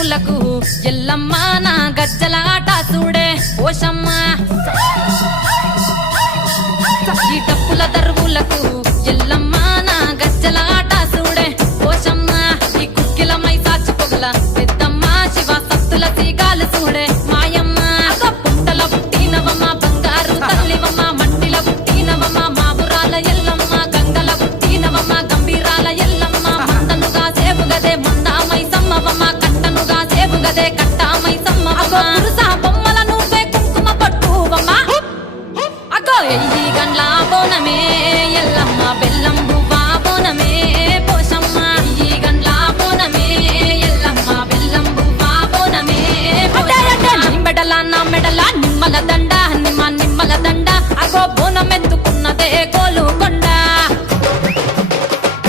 దరువులకు ఎల్లమ్మ నా గజ్జల ఆట చూడే ఓషమ్మ ఈ డప్పుల దరువులకు ఎల్లమ్మ నా గజ్జల ఆట చూడే ఓషమ్మ ఈ కుక్కిల మై సాచి పొగల పెద్దమ్మ శివ సత్తుల తీగాలు చూడే మాయమ్మ పుట్టల పుట్టినవమ్మ బంగారు తల్లివమ్మ మట్టిల పుట్టినవమ్మ మావురాల ఎల్లమ్మ గంగల పుట్టినవమ్మ గంభీరాల ఎల్లమ్మ మందనుగా సేపుగదే మందామై సమ్మవమ్మ కట్టనుగా సేపుగదే